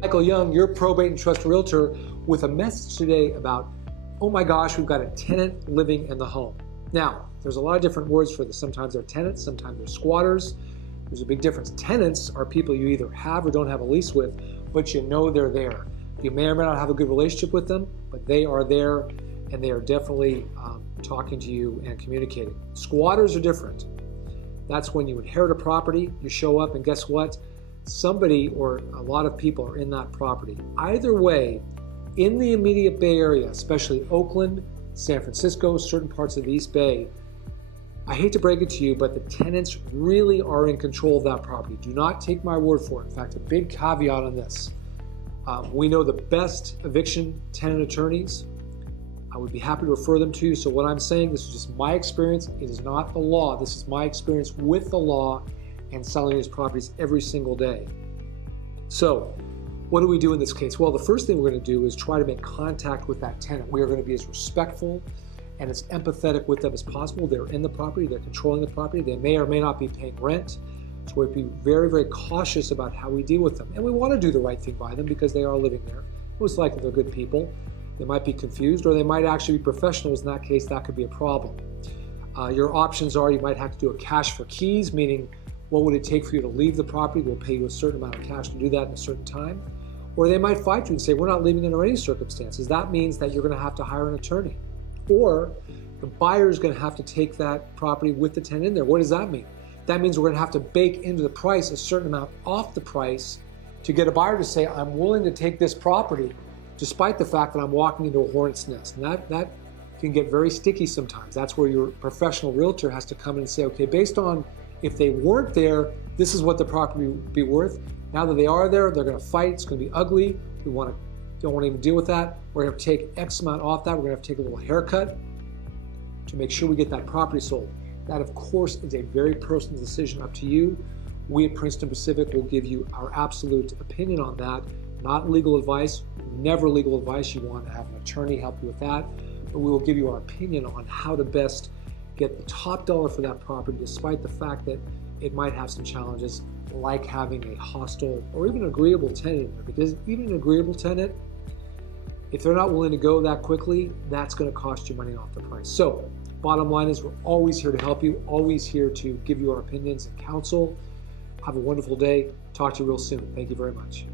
Michael Young, your probate and trust realtor, with a message today about, oh my gosh, we've got a tenant living in the home. Now, there's a lot of different words for this. Sometimes they're tenants, sometimes they're squatters. There's a big difference. Tenants are people you either have or don't have a lease with, but you know they're there. You may or may not have a good relationship with them, but they are there and they are definitely talking to you and communicating. Squatters are different. That's when you inherit a property, you show up, and guess what? Somebody or a lot of people are in that property. Either way, in the immediate Bay Area, especially Oakland, San Francisco, certain parts of the East Bay, I hate to break it to you, but the tenants really are in control of that property. Do not take my word for it. In fact, a big caveat on this. We know the best eviction tenant attorneys. I would be happy to refer them to you. So what I'm saying, this is just my experience. It is not the law. This is my experience with the law and selling these properties every single day. So what do we do in this case? Well, the first thing we're going to do is try to make contact with that tenant. We are going to be as respectful and as empathetic with them as possible. They're in the property, they're controlling the property, they may or may not be paying rent. So we'd be very, very cautious about how we deal with them. And we want to do the right thing by them because they are living there. Most likely they're good people. They might be confused, or they might actually be professionals. In that case, that could be a problem. Your options are you might have to do a cash for keys, meaning what would it take for you to leave the property? We'll pay you a certain amount of cash to do that in a certain time. Or they might fight you and say, we're not leaving under any circumstances. That means that you're going to have to hire an attorney. Or the buyer is going to have to take that property with the tenant in there. What does that mean? That means we're going to have to bake into the price a certain amount off the price to get a buyer to say, I'm willing to take this property despite the fact that I'm walking into a hornet's nest. And that can get very sticky sometimes. That's where your professional realtor has to come in and say, okay, based on if they weren't there, this is what the property would be worth. Now that they are there, they're going to fight. It's going to be ugly. We don't want to even deal with that. We're going to take X amount off that. We're going to have to take a little haircut to make sure we get that property sold. That, of course, is a very personal decision, up to you. We at Princeton Pacific will give you our absolute opinion on that. Not legal advice, never legal advice. You want to have an attorney help you with that. But we will give you our opinion on how to best get the top dollar for that property, despite the fact that it might have some challenges, like having a hostile or even agreeable tenant in there. Because even an agreeable tenant, if they're not willing to go that quickly, that's going to cost you money off the price. So bottom line is, we're always here to help you, always here to give you our opinions and counsel. Have a wonderful day. Talk to you real soon. Thank you very much.